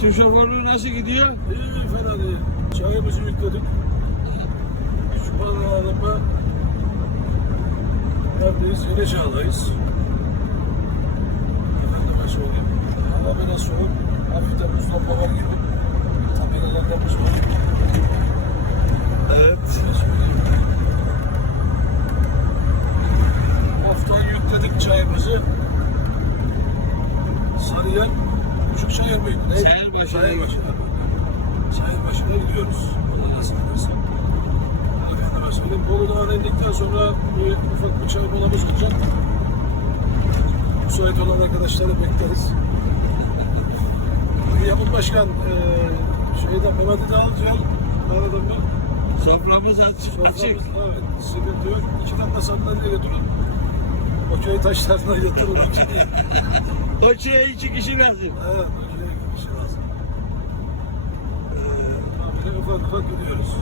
Tır şoförlüğü nasıl gidiyor? İyi fena değil. Çayımızı yükledik. Şu pazarlama neredeyiz? Yine çağdayız. Efendime söyleyeyim. Hava biraz soğuk. Hafiften buzlanma var gibi. Tabelalarda buz var. Evet. Haftan yükledik çayımızı. Sarıya Küçük Çayır mıydı? Ne? Çayırbaşı. Çayırbaşı. Çayırbaşı'na gidiyoruz. Allah nasip ederse. Efendime söyleyeyim. Bolu Dağı'na indikten sonra bir ufak bir çay molamız olacak. Müsait olan arkadaşları bekleriz. Yapın Başkan eee şeyden Mehmet'i de alacağım. Aradan ben. Soframız aç- Soframız, açık. evet, sıkıntı yok. İki dakika sandalye götürün. O köy taşlarına yatırın. O şeye iki kişi lazım. Evet, öyle bir şey lazım. Ee, abi ufak ufak gidiyoruz.